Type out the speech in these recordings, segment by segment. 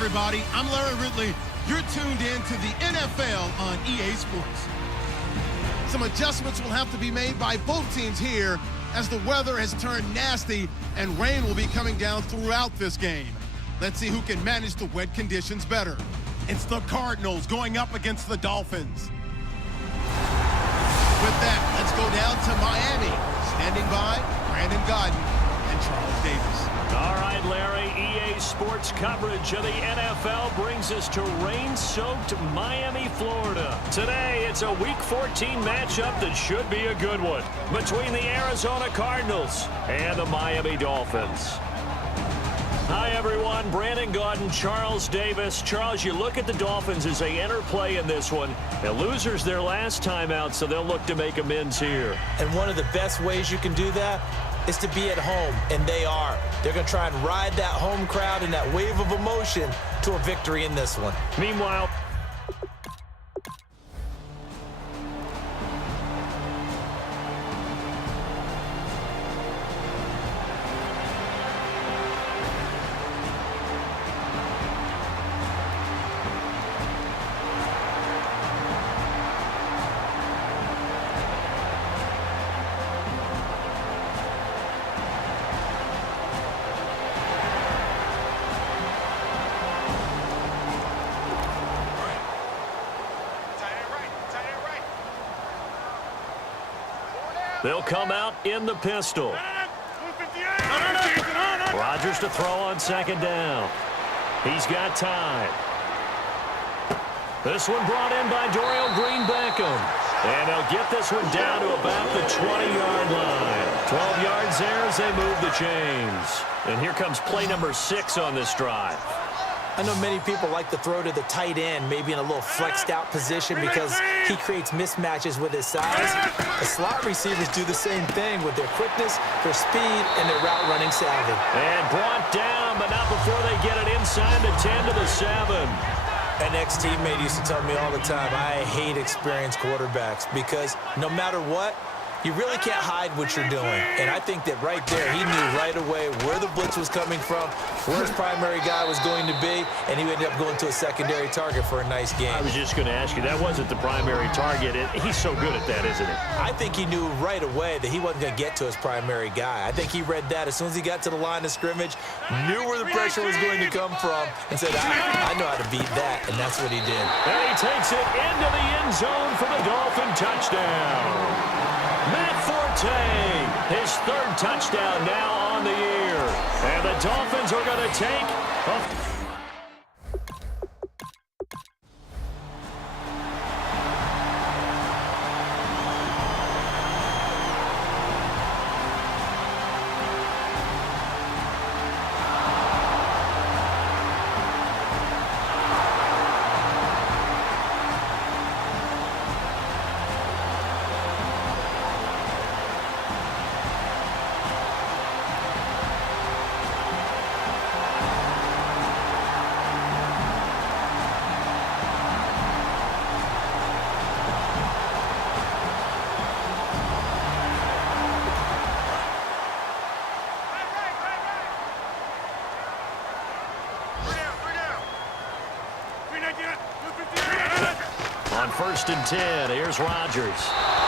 everybody. I'm Larry Ridley. You're tuned in to the NFL on EA Sports. Some adjustments will have to be made by both teams here as the weather has turned nasty and rain will be coming down throughout this game. Let's see who can manage the wet conditions better. It's the Cardinals going up against the Dolphins. With that, let's go down to Miami. Standing by, Brandon Gaudin and Charles Davis. All right, Larry, EA Sports coverage of the NFL brings us to rain-soaked Miami, Florida. Today, it's a Week 14 matchup that should be a good one between the Arizona Cardinals and the Miami Dolphins. Hi, everyone. Brandon Gaudin, Charles Davis. Charles, you look at the Dolphins as they enter play in this one. The losers their last time out, so they'll look to make amends here. And one of the best ways you can do that is to be at home, and they are. They're going to try and ride that home crowd and that wave of emotion to a victory in this one. Meanwhile, they'll come out in the pistol. Rodgers to throw on second down. He's got time. This one brought in by Dorial Green-Beckham. And they'll get this one down to about the 20-yard line. 12 yards there as they move the chains. And here comes play number 6 on this drive. I know many people like to throw to the tight end, maybe in a little flexed out position because he creates mismatches with his size. The slot receivers do the same thing with their quickness, their speed, and their route running savvy. And brought down, but not before they get it inside the 10 to the 7. An ex-teammate used to tell me all the time, I hate experienced quarterbacks because no matter what, you really can't hide what you're doing. And I think that right there, he knew right away where the blitz was coming from, where his primary guy was going to be, and he ended up going to a secondary target for a nice game. I was just going to ask you, that wasn't the primary target. He's so good at that, isn't he? I think he knew right away that he wasn't going to get to his primary guy. I think he read that as soon as he got to the line of scrimmage, knew where the pressure was going to come from, and said, I know how to beat that, and that's what he did. And he takes it into the end zone for the Dolphin touchdown. Matt Forte, his 3rd touchdown now on the year. And the Dolphins are going to take a... On 1st and 10, here's Rodgers.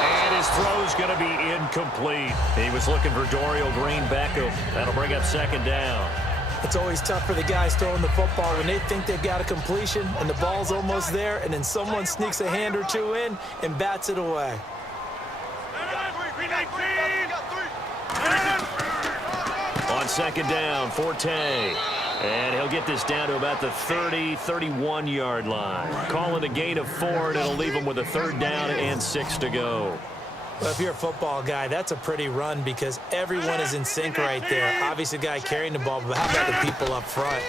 And his throw's going to be incomplete. He was looking for Dorial Green-Beckham. That'll bring up 2nd down. It's always tough for the guys throwing the football when they think they've got a completion and the ball's almost there, and then someone sneaks a hand or two in and bats it away. On 2nd down, Forte. And he'll get this down to about the 30, 31-yard line. Call it a gain of 4, and it'll leave him with a 3rd down and 6 to go. Well, if you're a football guy, that's a pretty run because everyone is in sync right there. Obviously, the guy carrying the ball, but how about the people up front?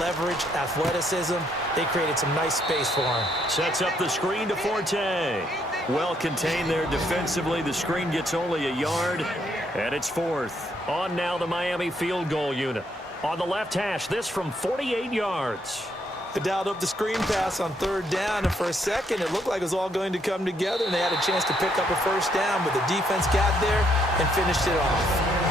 Leverage, athleticism, they created some nice space for him. Sets up the screen to Forte. Well contained there defensively. The screen gets only a yard, and it's 4th. On now the Miami field goal unit. On the left hash, this from 48 yards. They dialed up the screen pass on 3rd down, and for a second, it looked like it was all going to come together, and they had a chance to pick up a 1st down, but the defense got there and finished it off.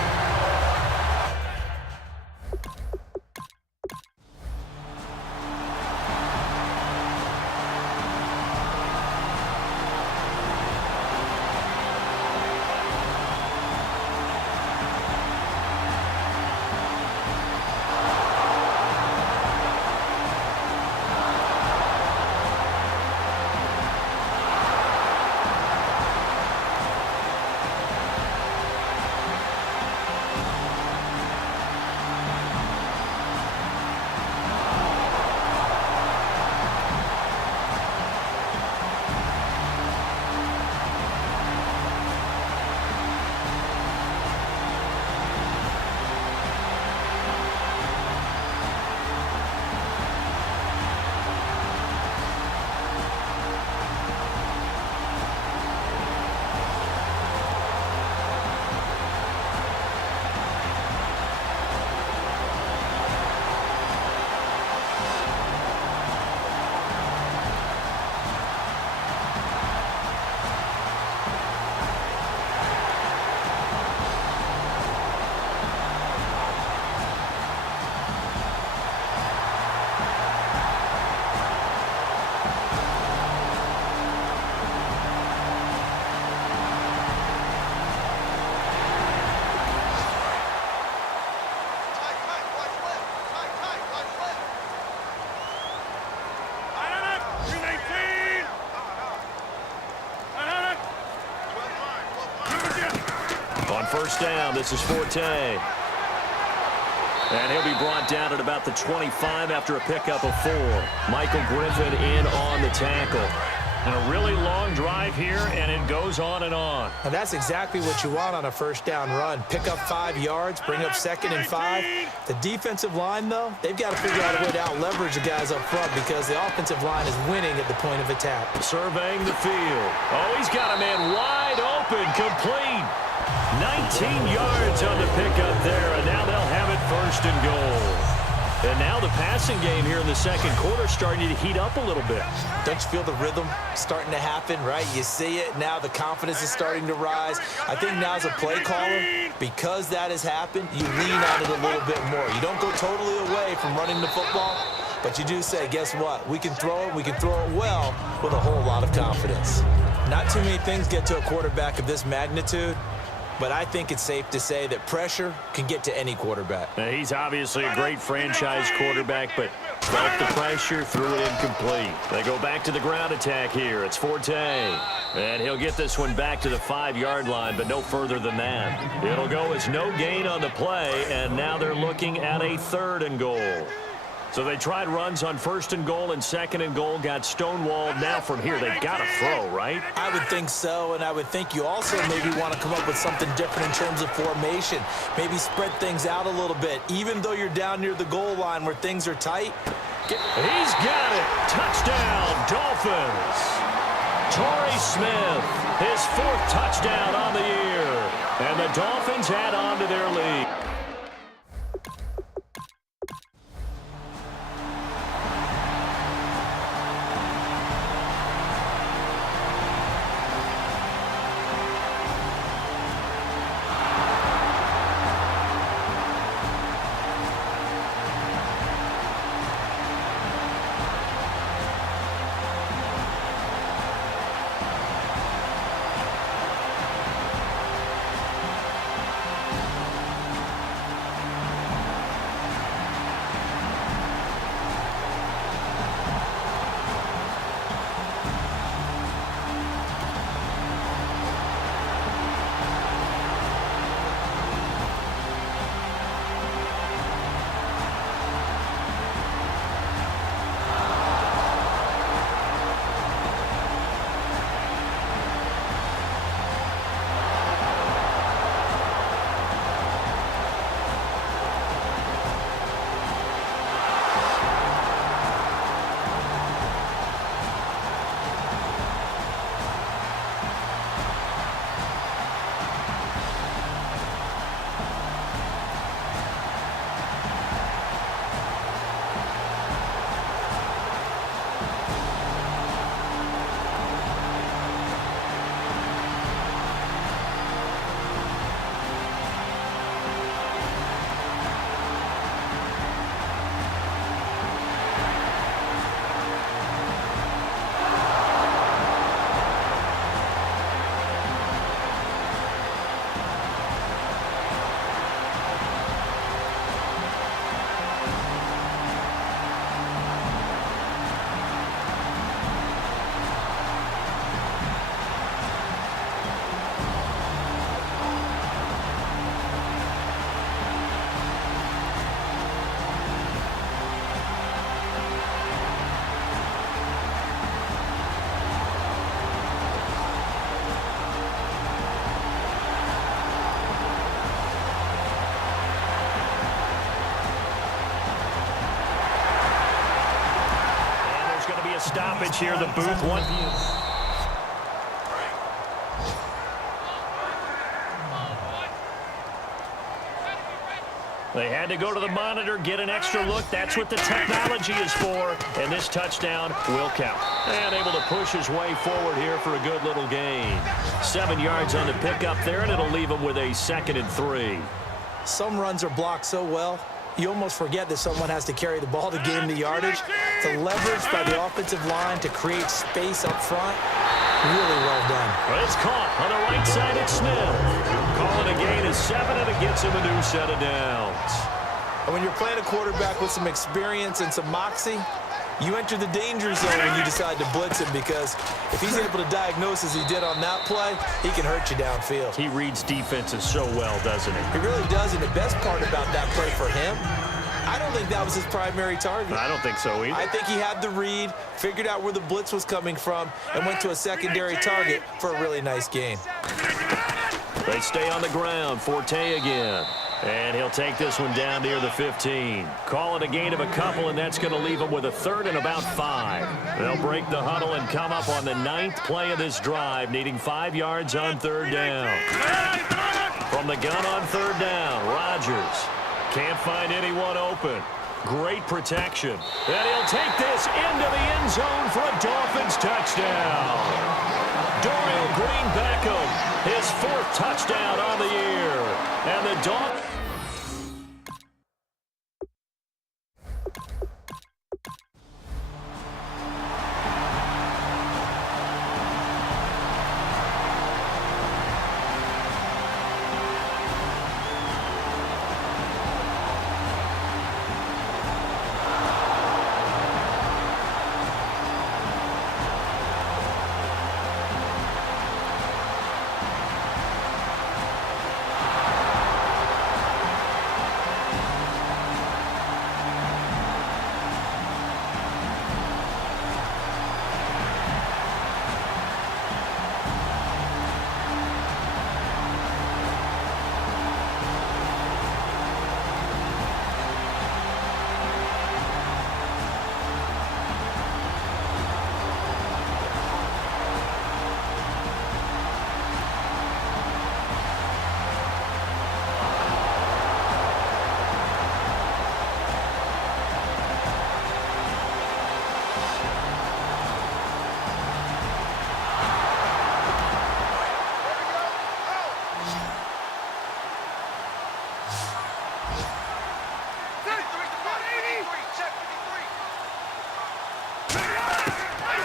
first down. This is Forte. And he'll be brought down at about the 25 after a pickup of 4. Michael Griffin in on the tackle. And a really long drive here, and it goes on and on. And that's exactly what you want on a first down run. Pick up 5 yards, bring up 2nd and 5. The defensive line, though, they've got to figure out a way to out-leverage the guys up front because the offensive line is winning at the point of attack. Surveying the field. Oh, he's got a man wide open, complete. 19 yards on the pickup there, and now they'll have it 1st and goal. And now the passing game here in the second quarter starting to heat up a little bit. Don't you feel the rhythm starting to happen, right? You see it. Now the confidence is starting to rise. I think now as a play caller, because that has happened, you lean on it a little bit more. You don't go totally away from running the football, but you do say, guess what? We can throw it. We can throw it well with a whole lot of confidence. Not too many things get to a quarterback of this magnitude, but I think it's safe to say that pressure can get to any quarterback. Now, he's obviously a great franchise quarterback, but felt the pressure, threw it incomplete. They go back to the ground attack here. It's Forte. And he'll get this one back to the 5-yard line, but no further than that. It'll go as no gain on the play, and now they're looking at a 3rd and goal. So they tried runs on 1st and goal and 2nd and goal, got stonewalled. Now from here, they've got to throw, right? I would think so, and I would think you also maybe want to come up with something different in terms of formation. Maybe spread things out a little bit, even though you're down near the goal line where things are tight. He's got it. Touchdown, Dolphins. Torrey Smith, his 4th touchdown on the year. And the Dolphins add on to their lead. Stoppage here, the booth one. They had to go to the monitor, get an extra look. That's what the technology is for. And this touchdown will count. And able to push his way forward here for a good little gain. 7 yards on the pickup there, and it'll leave him with a 2nd and 3. Some runs are blocked so well, you almost forget that someone has to carry the ball to gain the yardage. The leverage by the offensive line to create space up front, really well done. Well, it's caught on the right side at Smith. Calling a gain of 7, and it gets him a new set of downs. And when you're playing a quarterback with some experience and some moxie, You enter the danger zone when you decide to blitz him, because if he's able to diagnose as he did on that play, he can hurt you downfield. He reads defenses so well, doesn't he? He really does, and the best part about that play for him, I don't think that was his primary target. I don't think so either. I think he had the read, figured out where the blitz was coming from, and went to a secondary target for a really nice gain. They stay on the ground. Forte again. And he'll take this one down near the 15. Call it a gain of a couple, and that's going to leave him with a third and about 5. They'll break the huddle and come up on the 9th play of this drive, needing 5 yards on 3rd down. From the gun on 3rd down, Rodgers can't find anyone open. Great protection. And he'll take this into the end zone for a Dolphins touchdown. Dorial Green-Beckham, his 4th touchdown on the year. And the Dolphins...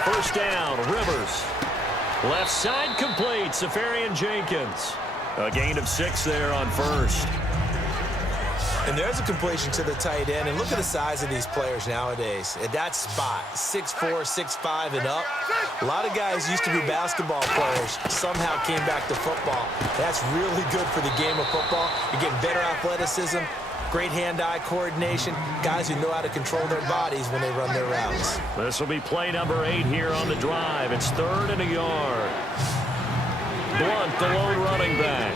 First down, Rivers. Left side complete, Safarian-Jenkins. A gain of 6 there on 1st. And there's a completion to the tight end. And look at the size of these players nowadays. At that spot, 6'4", 6'5", and up. A lot of guys used to be basketball players, somehow came back to football. That's really good for the game of football. You're getting better athleticism, great hand-eye coordination, guys who know how to control their bodies when they run their routes. This will be play number 8 here on the drive. It's 3rd and a yard. Blunt, the lone running back.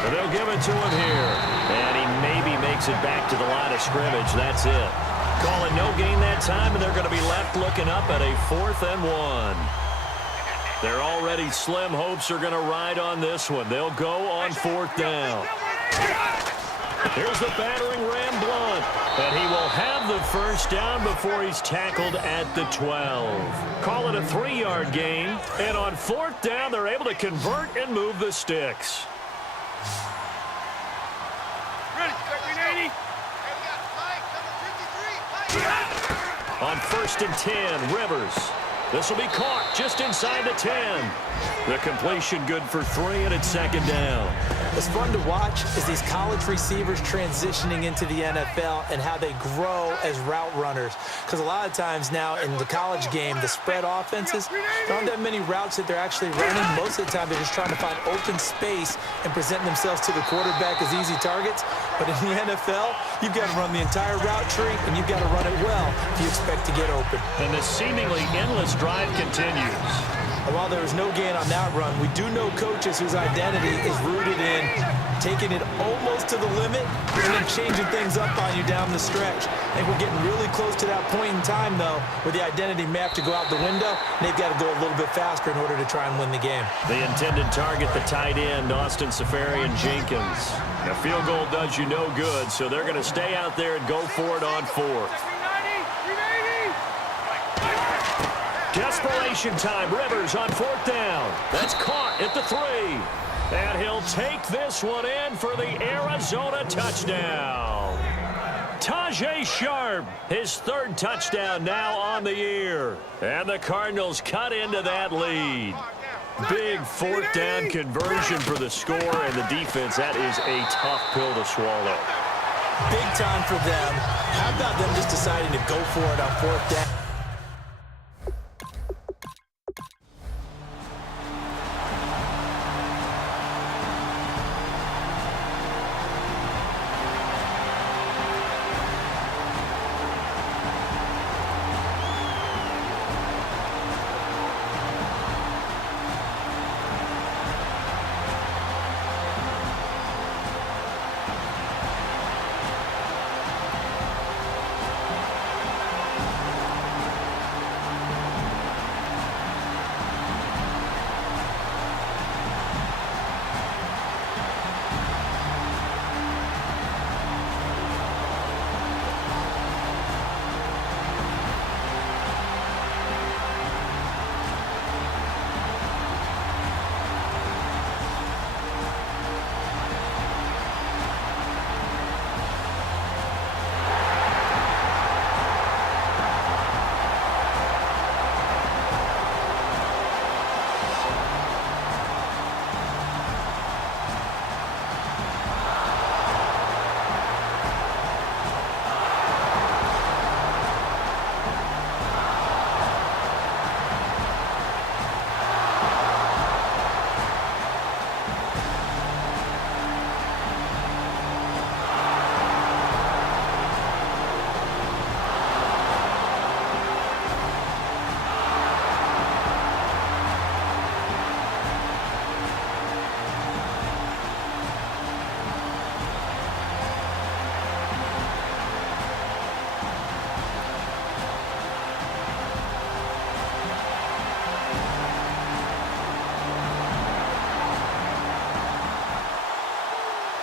And they'll give it to him here. And he maybe makes it back to the line of scrimmage. That's it. Calling no gain that time, and they're going to be left looking up at a 4th and 1. Their already slim hopes are going to ride on this one. They'll go on 4th down. Here's the battering ram, Blunt. And he will have the first down before he's tackled at the 12. Call it a 3-yard gain. And on 4th down, they're able to convert and move the sticks. On 1st and 10, Rivers. This will be caught just inside the 10. The completion good for 3, and it's 2nd down. What's fun to watch is these college receivers transitioning into the NFL and how they grow as route runners. Because a lot of times now in the college game, the spread offenses, there aren't that many routes that they're actually running. Most of the time, they're just trying to find open space and present themselves to the quarterback as easy targets. But in the NFL, you've got to run the entire route tree, and you've got to run it well if you expect to get open. And the seemingly endless drive continues. And while there was no gain on that run, we do know coaches whose identity is rooted in taking it almost to the limit and then changing things up on you down the stretch. I think we're getting really close to that point in time, though, where the identity may have to go out the window, and they've got to go a little bit faster in order to try and win the game. The intended target, the tight end, Austin Safarian-Jenkins. A field goal does you no good, so they're going to stay out there and go for it on 4th. Desperation time. Rivers on 4th down. That's caught at the 3. And he'll take this one in for the Arizona touchdown. Tajay Sharp, his 3rd touchdown now on the year. And the Cardinals cut into that lead. Big 4th down conversion for the score and the defense. That is a tough pill to swallow. big time for them. How about them just deciding to go for it on 4th down?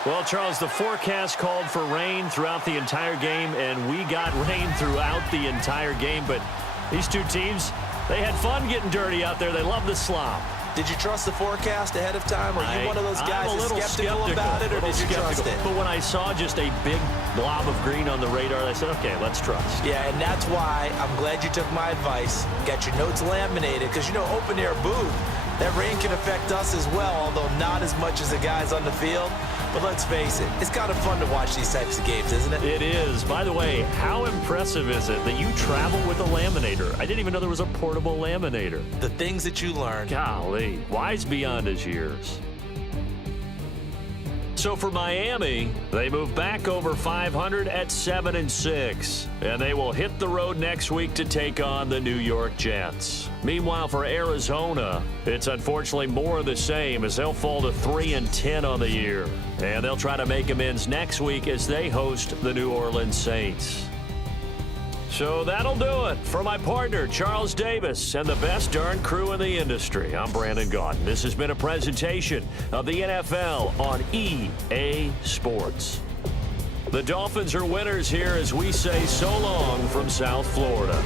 Well, Charles, the forecast called for rain throughout the entire game, and we got rain throughout the entire game. But these two teams, they had fun getting dirty out there. They love the slop. Did you trust the forecast ahead of time? Are you one of those guys that's skeptical about it, or did you trust it? But when I saw just a big blob of green on the radar, I said, okay, let's trust. Yeah, and that's why I'm glad you took my advice. Got your notes laminated, because, you know, open-air booth, that rain can affect us as well, although not as much as the guys on the field. But let's face it, it's kind of fun to watch these types of games, isn't it? It is. By the way, how impressive is it that you travel with a laminator? I didn't even know there was a portable laminator. The things that you learn. Golly, wise beyond his years. So for Miami, they move back over 500 at 7-6, and they will hit the road next week to take on the New York Jets. Meanwhile, for Arizona, it's unfortunately more of the same as they'll fall to 3-10 on the year, and they'll try to make amends next week as they host the New Orleans Saints. So that'll do it. For my partner, Charles Davis, and the best darn crew in the industry, I'm Brandon Gaudin. This has been a presentation of the NFL on EA Sports. The Dolphins are winners here as we say so long from South Florida.